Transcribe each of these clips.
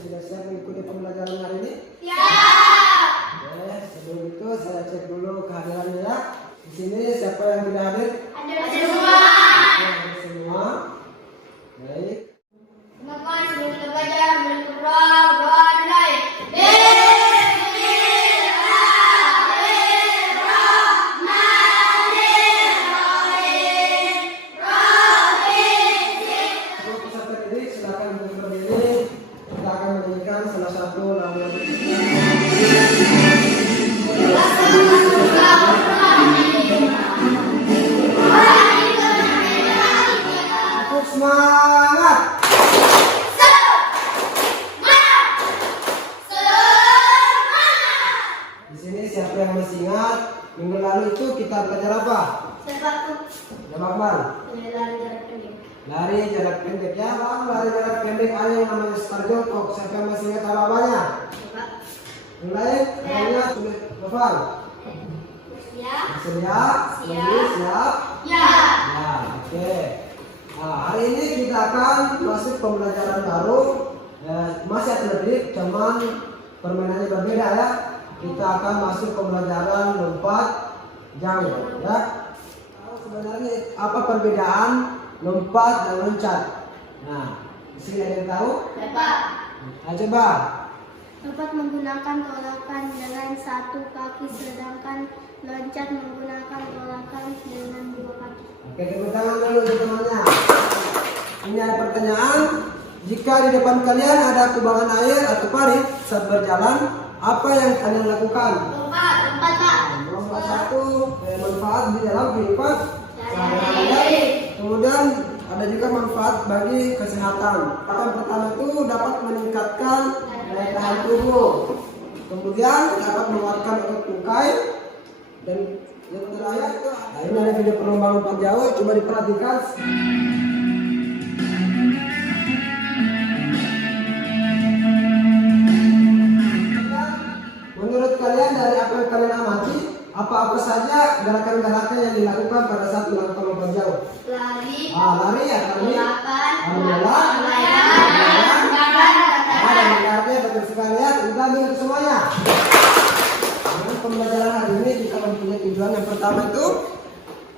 sudah siap mengikuti pembelajaran hari ini? Siap. Oke, sebelum itu saya cek dulu kehadirannya ya. Di sini siapa yang tidak hadir? Ada semua. Ada semua. Baik. Teman-teman, sebelum kita belajar, mari kita berdoa mulai. Untuk peserta didik silakan berdiri. Kita akan menyanyikan salah satu lagu Untuk semangat. Di sini siapa yang masih ingat minggu lalu itu kita belajar apa? Jambak man. Lari jarak pendek ya bang, lari jarak pendek ada yang namanya start jongkok. Siapa yang masih ingat apa-apanya? Mulai, hanya tulis Noval. Bersedia? Siap? Ya. Ya, oke. Nah, hari ini kita akan masuk pembelajaran baru. Masih atletik, cuman permainannya berbeda ya. Kita akan masuk pembelajaran lompat jauh ya. Tahu sebenarnya apa perbedaan lompat dan loncat? Nah, di sini ada yang tahu? Nah, coba. Lompat menggunakan tolakan dengan satu kaki, sedangkan loncat menggunakan tolakan dengan dua kaki. Oke, tepuk tangan dulu teman-temannya. Ini ada pertanyaan. Jika di depan kalian ada kubangan air atau parit saat berjalan, apa yang kalian lakukan? Lompat, Pak. Nomor satu, manfaat di dalam kehidupan sehari-hari. Kemudian ada juga manfaat bagi kesehatan. Yang pertama itu dapat meningkatkan daya tahan tubuh. Kemudian dapat menguatkan otot tungkai. Dan yang terakhir itu, nah ini ada video perlombaan lompat jauh. Coba diperhatikan. Menurut kalian dari apa yang kalian amati, apa-apa saja gerakan-gerakan yang dilakukan pada saat melakukan lompat jauh? Lari, Lari ya, kami melayang, ada mendengarnya betul sekali ya. Kita ambil semuanya. Dengan pembelajaran hari ini kita mempunyai tujuan yang pertama itu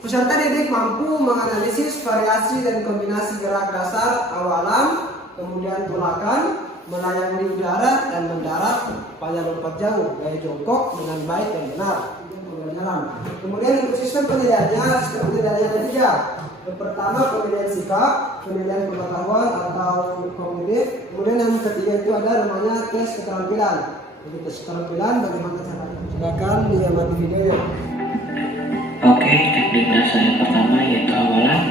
peserta didik mampu menganalisis variasi dan kombinasi gerak dasar awalan, kemudian tolakan, melayang di udara dan mendarat pada lompat jauh gaya jongkok dengan baik dan benar. Kemudian untuk sistem penilaiannya, sistem penilaiannya ada 3. Yang pertama penilaian sikap, penilaian pengetahuan atau kognitif. Kemudian yang ketiga itu ada namanya tes keterampilan. Jadi tes keterampilan bagaimana caranya? Silakan diamati videonya. Oke, teknik dasar yang pertama yaitu awalan.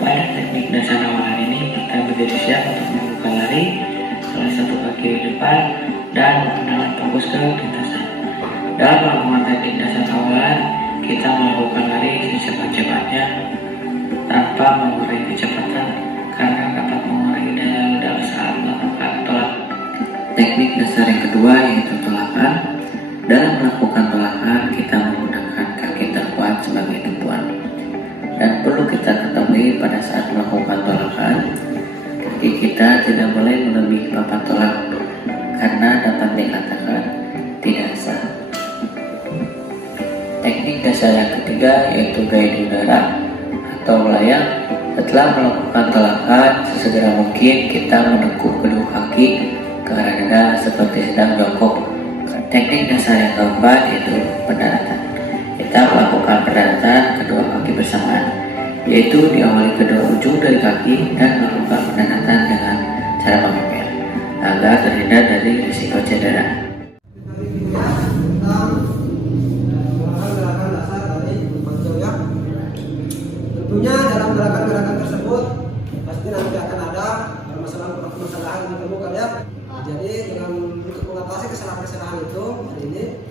Pada teknik dasar awalan ini kita berdiri siap untuk melakukan lari, salah satu kaki di depan dan menahan fokus ke lintasan. Dalam melakukan teknik dasar awalan, kita melakukan lari secepat-cepatnya tanpa mengurangi kecepatan karena dapat mengurangi daya ledak saat melakukan tolak. Teknik dasar yang kedua yaitu tolakan. Dalam melakukan tolakan, kita menggunakan kaki terkuat sebagai tumpuan. Dan perlu kita ketahui pada saat melakukan tolakan, kaki kita tidak boleh melebihi papan tolak karena dapat dikatakan tidak sah. Teknik dasar yang ketiga yaitu gaya di udara atau melayang. Setelah melakukan tolakan, sesegera mungkin kita menekuk kedua kaki ke arah dada seperti sedang jongkok. Teknik dasar yang keempat yaitu pendaratan. Kita melakukan pendaratan kedua kaki bersamaan, yaitu diawali kedua ujung dari kaki dan melakukan pendaratan dengan cara mengepel agar terhindar dari risiko cedera. Gerakan dasar dari lompat jauh ya. Tentunya dalam gerakan-gerakan tersebut pasti nanti akan ada permasalahan-permasalahan yang ditemukan ya. Jadi dengan untuk mengatasi kesalahan-kesalahan itu hari ini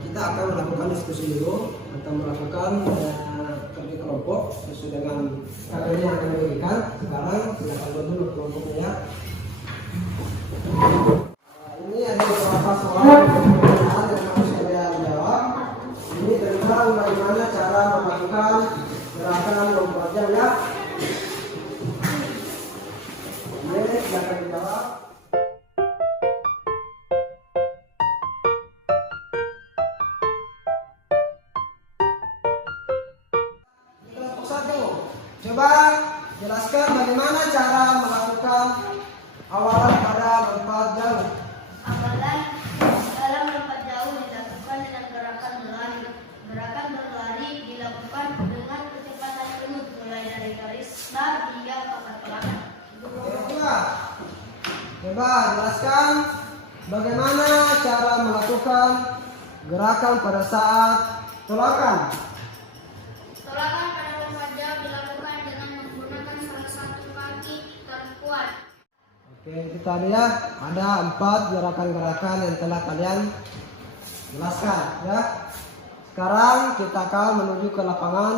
kita akan melakukan diskusi dulu atau melakukan kerja kelompok sesuai dengan materi yang akan diberikan. Sekarang silakan buat dulu kelompoknya ya. Ini ada beberapa soal pertanyaan yang harus kalian jawab. Ini tentang bagaimana cara melakukan gerakan lompat jauh ya. Ini silakan dijawab. Coba jelaskan bagaimana cara melakukan awalan pada lompat jauh. Awalan dalam lompat jauh dilakukan dengan gerakan berlari. Gerakan berlari dilakukan dengan kecepatan penuh mulai dari garis start hingga papan tolakan. Yang kedua, coba jelaskan bagaimana cara melakukan gerakan pada saat tolakan. Tolakan pada lompat jauh dilakukan dengan menggunakan salah satu kaki terkuat. Oke, itu tadi ya, ada 4 gerakan-gerakan yang telah kalian jelaskan ya. Sekarang kita akan menuju ke lapangan.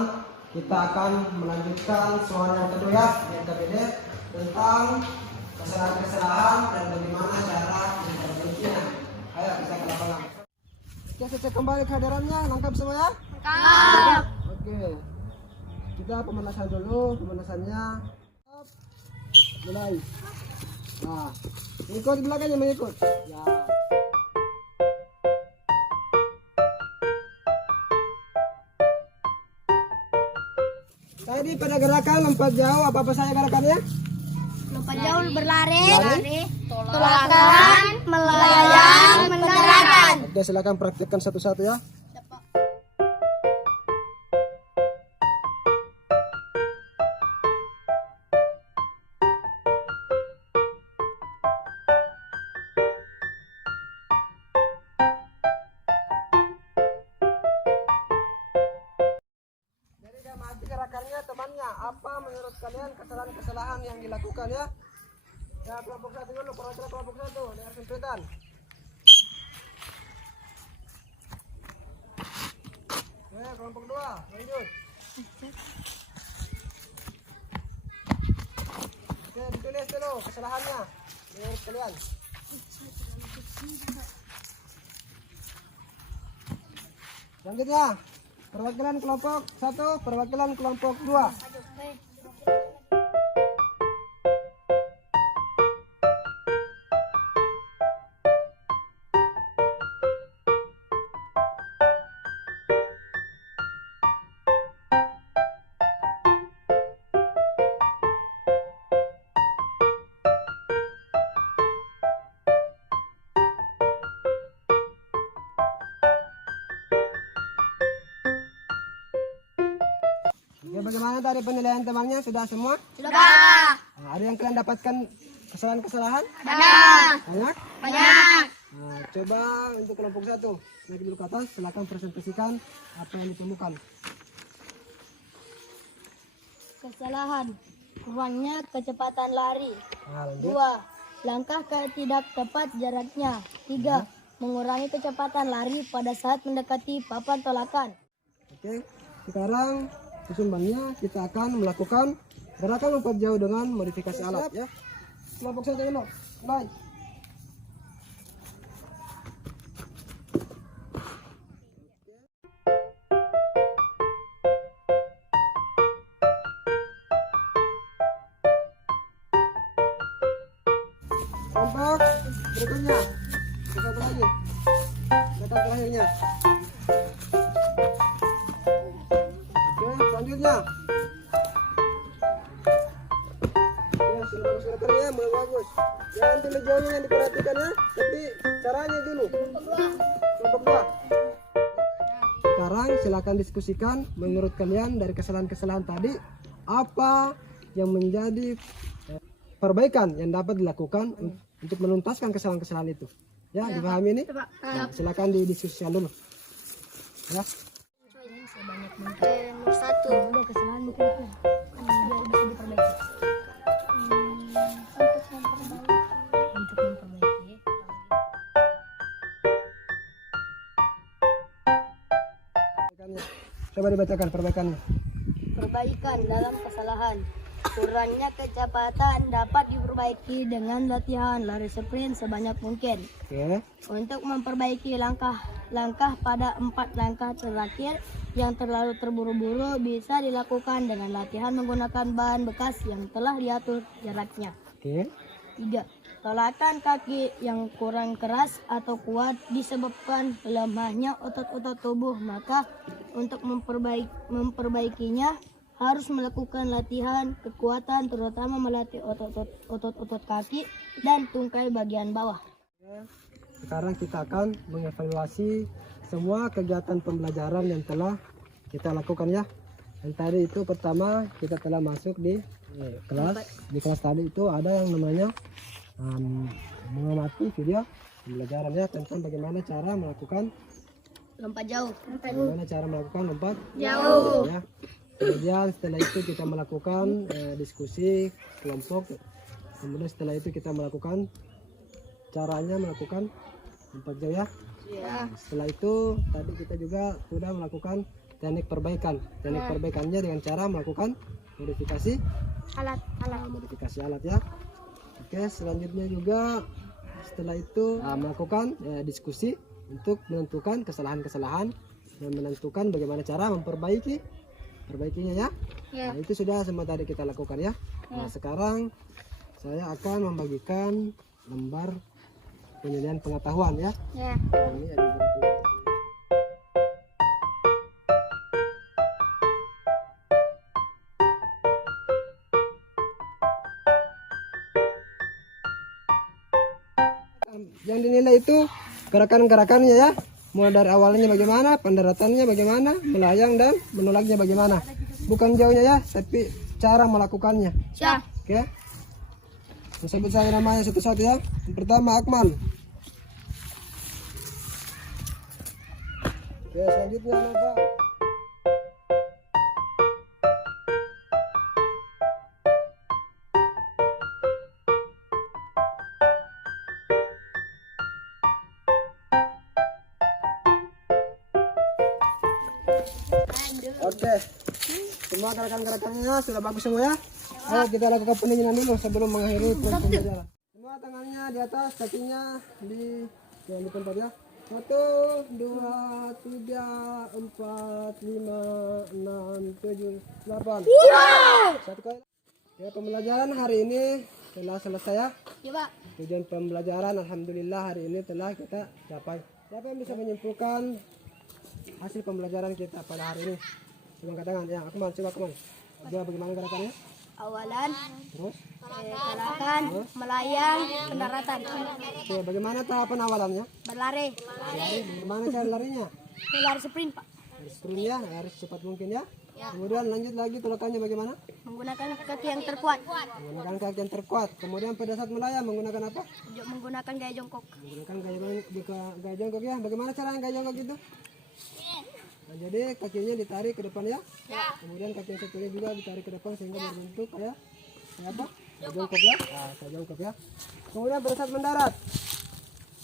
Kita akan melanjutkan soal yang kedua ya, yang KBD tentang kesalahan-kesalahan dan bagaimana cara memperbaikinya. Ayo kita ke lapangan. Oke, cek kembali kehadirannya, lengkap semua ya? Lengkap. Oke, kita pemanasan dulu, pemanasannya. Mulai. Nah, ikut belakangnya mengikut. Ya. Tadi pada gerakan lompat jauh apa saja gerakannya? Lompat jauh, berlari, Tolakan, melayang, mendarat. Oke, silakan praktikkan satu-satu ya. Jadi gamati gerakannya temannya. Apa menurut kalian kesalahan-kesalahan yang dilakukan ya? Ya, kelompok 1 dulu, perwakilan kelompok 1 dengan sempitan. Oke, kelompok 2, lanjut. Oke, ditulis dulu kesalahannya menurut kalian. Selanjutnya, perwakilan kelompok 1, perwakilan kelompok 2. Oke, bagaimana tadi penilaian temannya? Sudah semua? Sudah. Nah, ada yang kalian dapatkan kesalahan-kesalahan? Ada. Banyak? Banyak. Nah, coba untuk kelompok 1 naik dulu ke atas, silakan presentasikan apa yang ditemukan. Kesalahan, kurangnya kecepatan lari. Nah, lanjut. 2. Langkah tidak tepat jaraknya. 3. Mengurangi kecepatan lari pada saat mendekati papan tolakan. Oke, sekarang susun bannya kita akan melakukan gerakan lompat jauh dengan modifikasi alat ya. Kelompok 1 dulu, mulai. Kelompok berikutnya, satu lagi, gerakan terakhirnya. Oke, selanjutnya. Ya, sudah bagus gerakannya, mulai bagus. Ya, nanti jauhnya yang diperhatikan ya, tapi caranya dulu. Kelompok 2. Sekarang silakan diskusikan menurut kalian dari kesalahan-kesalahan tadi apa yang menjadi perbaikan yang dapat dilakukan untuk menuntaskan kesalahan-kesalahan itu. Ya, dipahami ini? Nah, silakan didiskusikan dulu. Ya. Nomor 1. Udah kesalahan mungkin itu. Biar bisa diperbaiki. Untuk memperbaiki. Coba dibacakan perbaikannya. Perbaikan dalam kesalahan. Kurangnya kecepatan dapat diperbaiki dengan latihan lari sprint sebanyak mungkin. Oke. Untuk memperbaiki langkah pada 4 langkah terakhir yang terlalu terburu-buru bisa dilakukan dengan latihan menggunakan bahan bekas yang telah diatur jaraknya. Oke. 3. Tolakan kaki yang kurang keras atau kuat disebabkan lemahnya otot-otot tubuh, maka untuk memperbaikinya harus melakukan latihan kekuatan, terutama melatih otot-otot kaki dan tungkai bagian bawah. Sekarang kita akan mengevaluasi semua kegiatan pembelajaran yang telah kita lakukan ya. Yang tadi itu pertama kita telah masuk di kelas. Di kelas tadi itu ada yang namanya mengamati video pembelajaran ya, tentang bagaimana cara melakukan Lompat jauh. lompat Jauh. ya. Kemudian setelah itu kita melakukan diskusi kelompok. Kemudian setelah itu kita melakukan caranya melakukan lompat jauh ya. Setelah itu tadi kita juga sudah melakukan teknik perbaikan. Teknik perbaikannya dengan cara melakukan modifikasi alat ya. Oke, selanjutnya juga setelah itu melakukan diskusi untuk menentukan kesalahan-kesalahan dan menentukan bagaimana cara perbaikinya ya. Nah, itu sudah semua tadi kita lakukan ya. Nah, sekarang saya akan membagikan lembar penilaian pengetahuan ya. Ini ada beberapa. Yang dinilai itu gerakan-gerakannya ya, mulai dari awalnya bagaimana, pendaratannya bagaimana, melayang dan menolaknya bagaimana. Bukan jauhnya ya, tapi cara melakukannya. Oke. Sebut saya namanya satu-satu ya. Yang pertama Akmal. Oke, selanjutnya Nova. Oke, semua gerakan-gerakannya sudah bagus semua ya. Ayo kita lakukan pendinginan dulu sebelum mengakhiri pembelajaran. Semua tangannya di atas, kakinya di tempat ya. 1, 2, 3, 4, 5, 6, 7, 8. Satu kali. Ya, pembelajaran hari ini telah selesai ya. Tujuan pembelajaran alhamdulillah hari ini telah kita capai. Siapa yang bisa menyimpulkan hasil pembelajaran kita pada hari ini? Coba katakan ya, Akmal, coba Akmal. Coba bagaimana gerakannya? Awalan, Terus? gerakan, melayang, pendaratan, Oke, bagaimana tahapan awalannya? berlari, Lari, bagaimana cara larinya? lari sprint Pak, Harus turun ya, harus cepat mungkin ya. Kemudian lanjut lagi gerakannya bagaimana? menggunakan kaki yang terkuat, Menggunakan kaki yang terkuat. Kemudian pada saat melayang menggunakan apa? menggunakan gaya jongkok, Menggunakan gaya jongkok ya. Bagaimana cara gaya jongkok itu? Nah, jadi kakinya ditarik ke depan ya. Kemudian kaki yang satunya juga ditarik ke depan sehingga berbentuk kayak apa? Jongkok ya. Nah, kayak jongkok ya. Kemudian pada saat mendarat.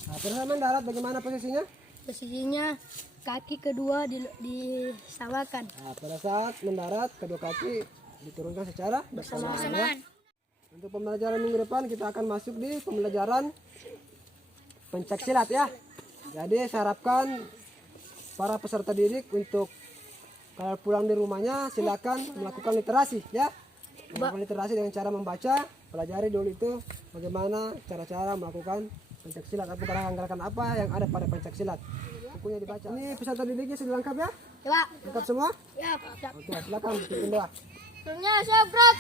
Nah, pada saat mendarat bagaimana posisinya? posisinya kaki kedua disamakan, Nah, pada saat mendarat kedua kaki diturunkan secara bersamaan ya. Untuk pembelajaran minggu depan kita akan masuk di pembelajaran pencak silat ya. Jadi saya harapkan para peserta didik untuk kalau pulang di rumahnya silakan melakukan literasi ya. Melakukan literasi dengan cara membaca, pelajari dulu itu bagaimana cara-cara melakukan pencak silat atau gerakan-gerakan apa yang ada pada pencak silat. Bukunya dibaca. Ini peserta didiknya sudah lengkap ya? Lengkap semua? Oke, silakan bikin doa. Sebelumnya siap gerak.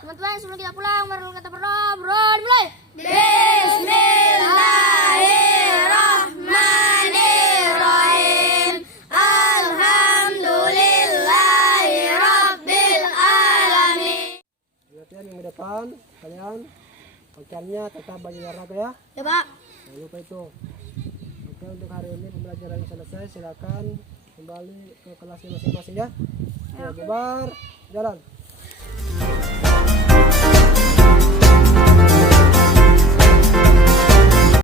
Teman-teman sebelum kita pulang mari kita berdoa. Dimulai. Bismillahirrahmanirrahim. Alhamdulillahirabbil alamin. Latihan minggu depan kalian pakaiannya tetap baju olahraga ya. Ya Pak. Jangan lupa itu. Oke, untuk hari ini pembelajaran selesai. Silakan kembali ke kelasnya masing-masing ya. Ya, bubar, jalan.